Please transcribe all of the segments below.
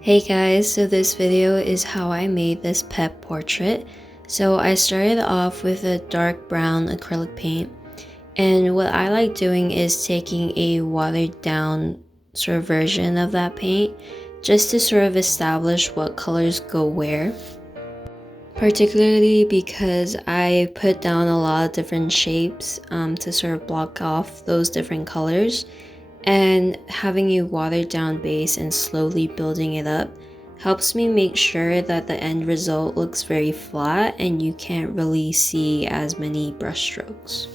Hey guys, so this video is how I made this pet portrait. So I started off with a dark brown acrylic paint, and what I like doing is taking a watered down sort of version of that paint just to sort of establish what colors go where. Particularly because I put down a lot of different shapes to sort of block off those different colors. And having a watered down base and slowly building it up helps me make sure that the end result looks very flat and you can't really see as many brush strokes.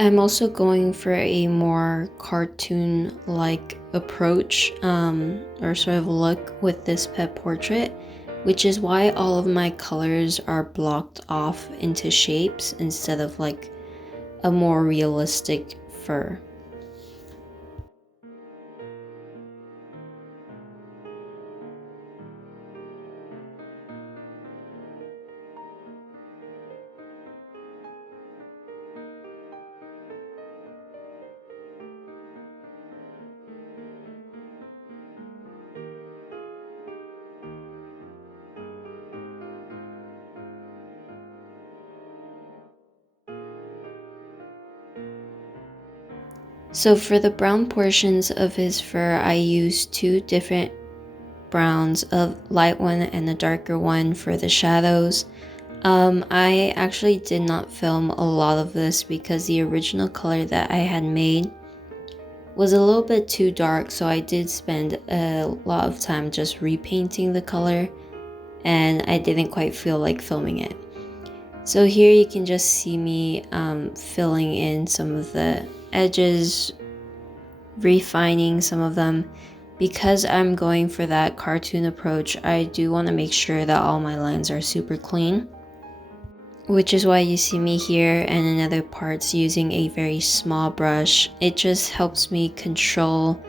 I'm also going for a more cartoon-like approach or sort of look with this pet portrait, which is why all of my colors are blocked off into shapes instead of like a more realistic fur. So for the brown portions of his fur, I used two different browns, a light one and a darker one for the shadows. I actually did not film a lot of this because the original color that I had made was a little bit too dark, so I did spend a lot of time just repainting the color, and I didn't quite feel like filming it. So here you can just see me filling in some of the edges, refining some of them. Because I'm going for that cartoon approach, I do want to make sure that all my lines are super clean, which is why you see me here and in other parts using a very small brush. It just helps me control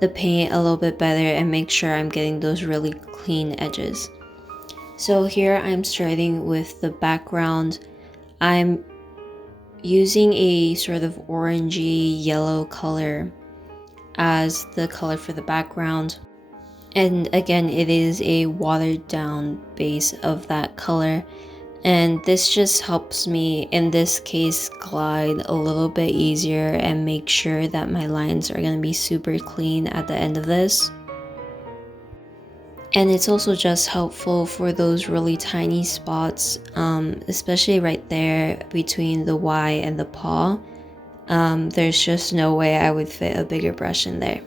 the paint a little bit better and make sure I'm getting those really clean edges. So here I'm starting with the background. I'm using a sort of orangey yellow color as the color for the background, and again it is a watered down base of that color, and this just helps me in this case glide a little bit easier and make sure that my lines are going to be super clean at the end of this. And it's also just helpful for those really tiny spots, especially right there between the Y and the paw. There's just no way I would fit a bigger brush in there.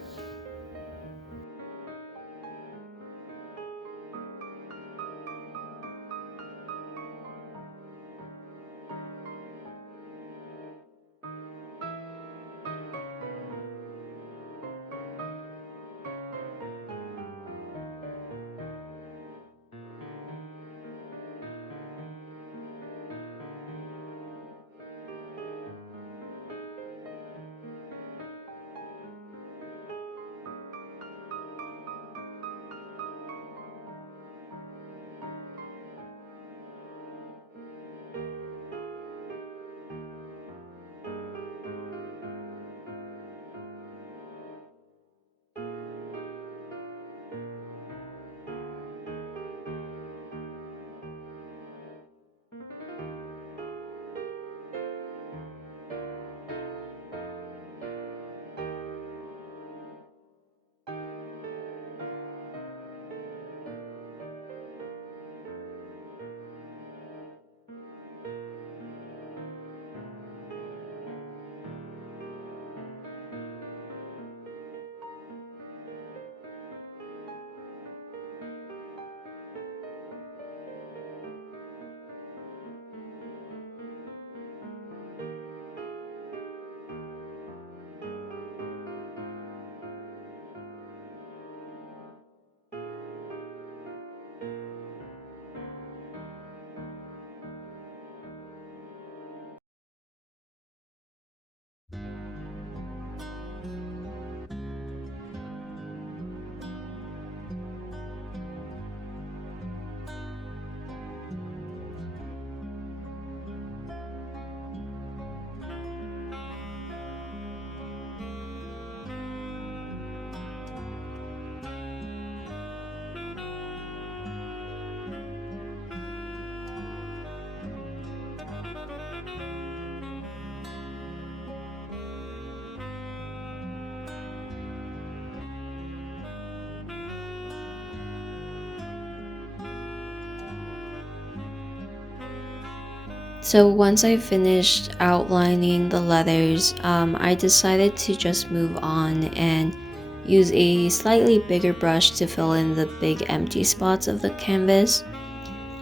So once I finished outlining the letters, I decided to just move on and use a slightly bigger brush to fill in the big empty spots of the canvas.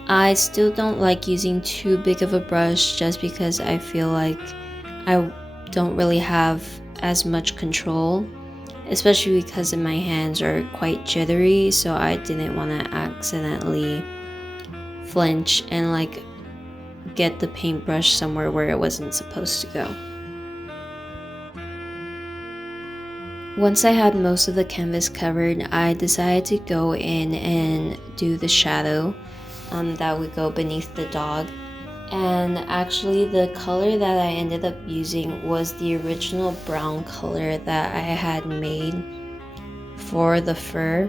I still don't like using too big of a brush just because I feel like I don't really have as much control, especially because my hands are quite jittery, so I didn't want to accidentally flinch and like get the paintbrush somewhere where it wasn't supposed to go. Once I had most of the canvas covered, I decided to go in and do the shadow that would go beneath the dog. And actually the color that I ended up using was the original brown color that I had made for the fur.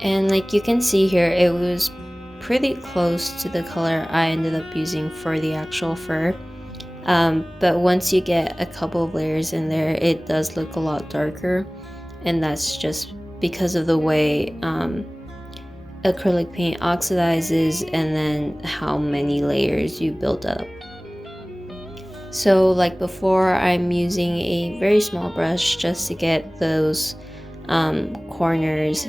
And like you can see here, it was pretty close to the color I ended up using for the actual fur. But once you get a couple of layers in there, it does look a lot darker, and that's just because of the way acrylic paint oxidizes and then how many layers you build up. So like before, I'm using a very small brush just to get those corners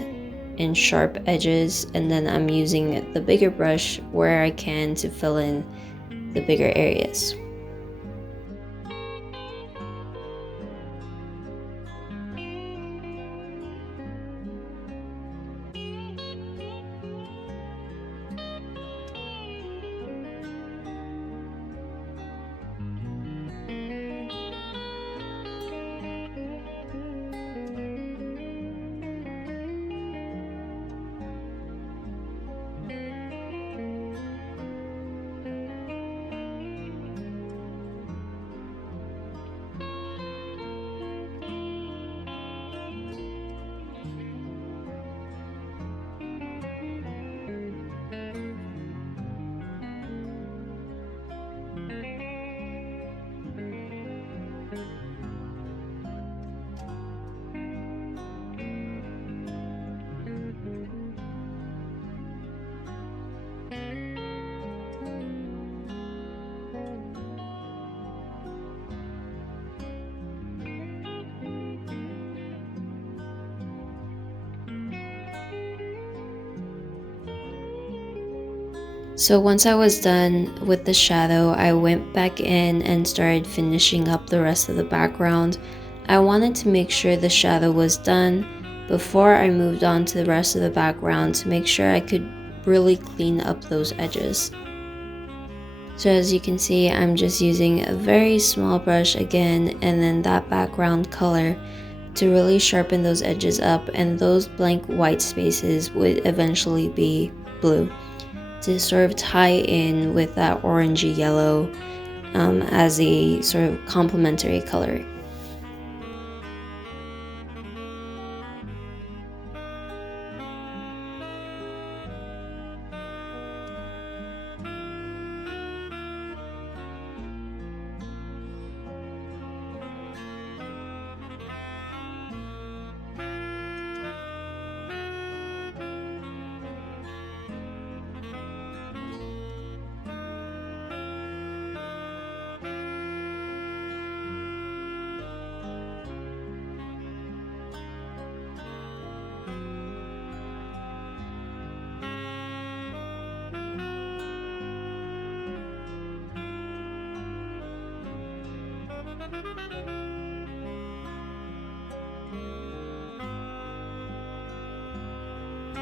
and sharp edges, and then I'm using the bigger brush where I can to fill in the bigger areas. So once I was done with the shadow, I went back in and started finishing up the rest of the background. I wanted to make sure the shadow was done before I moved on to the rest of the background to make sure I could really clean up those edges. So as you can see, I'm just using a very small brush again, and then that background color to really sharpen those edges up, and those blank white spaces would eventually be blue to sort of tie in with that orangey yellow as a sort of complementary color.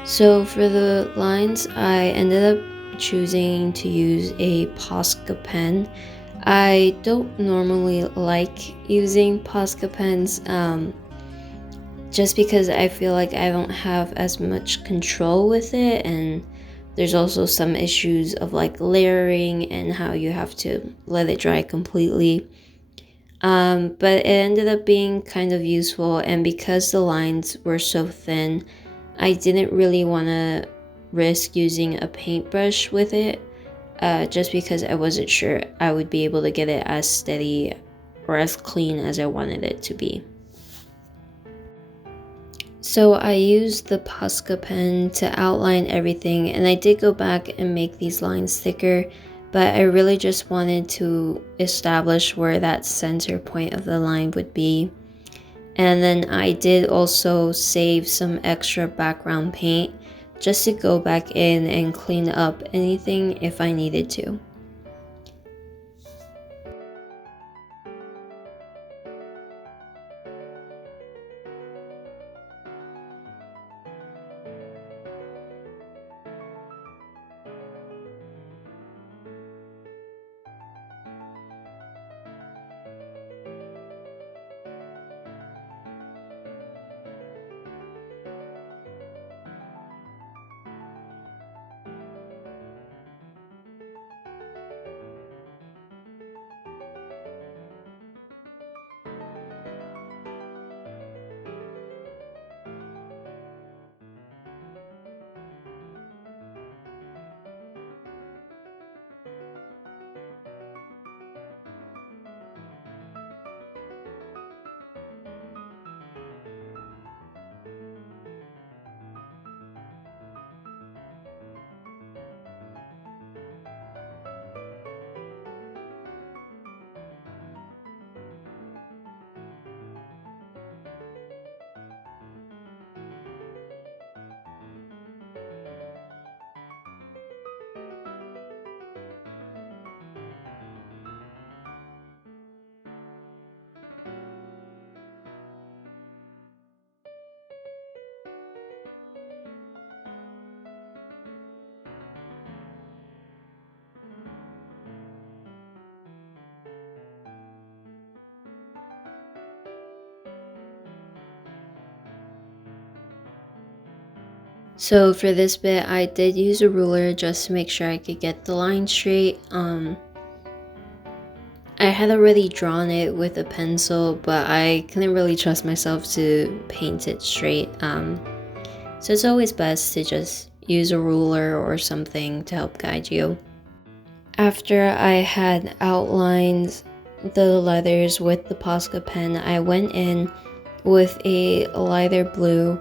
So for the lines, I ended up choosing to use a Posca pen. I don't normally like using Posca pens just because I feel like I don't have as much control with it, and there's also some issues of like layering and how you have to let it dry completely. But it ended up being kind of useful, and because the lines were so thin, I didn't really want to risk using a paintbrush with it, just because I wasn't sure I would be able to get it as steady or as clean as I wanted it to be. So I used the Posca pen to outline everything, and I did go back and make these lines thicker, but I really just wanted to establish where that center point of the line would be. And then I did also save some extra background paint just to go back in and clean up anything if I needed to. So for this bit, I did use a ruler just to make sure I could get the line straight. I had already drawn it with a pencil, but I couldn't really trust myself to paint it straight. So it's always best to just use a ruler or something to help guide you. After I had outlined the letters with the Posca pen, I went in with a lighter blue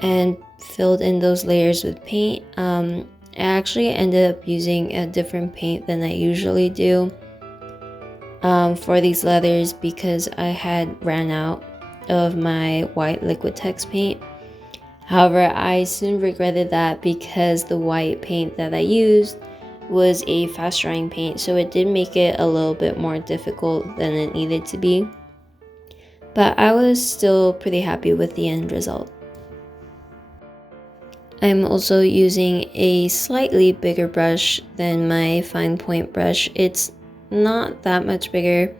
and filled in those layers with paint. I actually ended up using a different paint than I usually do for these leathers because I had ran out of my white Liquitex paint. However, I soon regretted that because the white paint that I used was a fast drying paint, so it did make it a little bit more difficult than it needed to be. But I was still pretty happy with the end result. I'm also using a slightly bigger brush than my fine point brush. It's not that much bigger,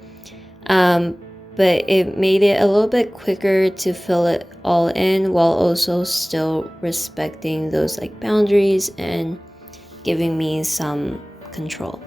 but it made it a little bit quicker to fill it all in while also still respecting those like boundaries and giving me some control.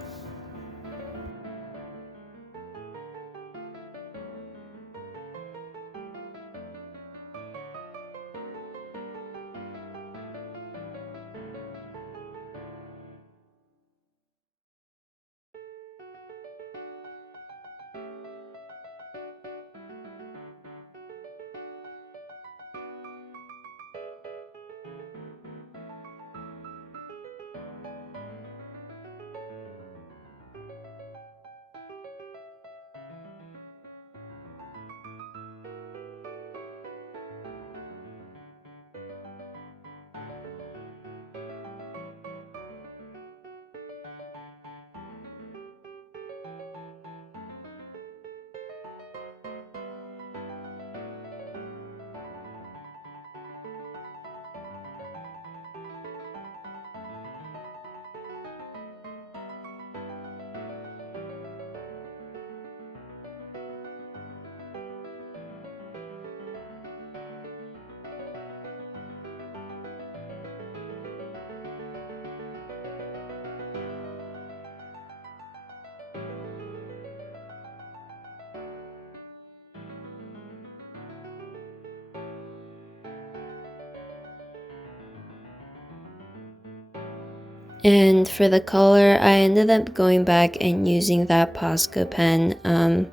And for the color, I ended up going back and using that Posca pen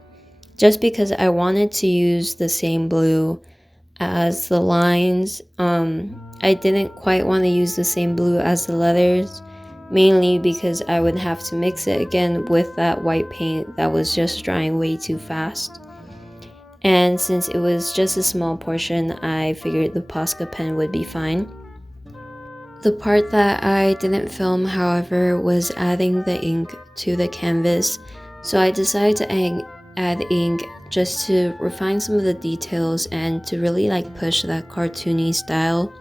just because I wanted to use the same blue as the lines. I didn't quite want to use the same blue as the letters mainly because I would have to mix it again with that white paint that was just drying way too fast. And since it was just a small portion, I figured the Posca pen would be fine. The part that I didn't film, however, was adding the ink to the canvas. So I decided to add ink just to refine some of the details and to really like push that cartoony style.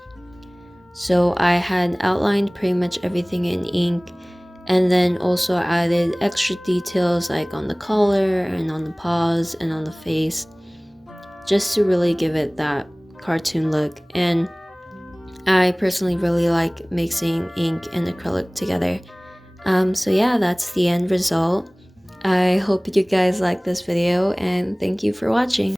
So I had outlined pretty much everything in ink, and then also added extra details like on the collar and on the paws and on the face, just to really give it that cartoon look. And I personally really like mixing ink and acrylic together. So yeah, that's the end result. I hope you guys like this video, and thank you for watching.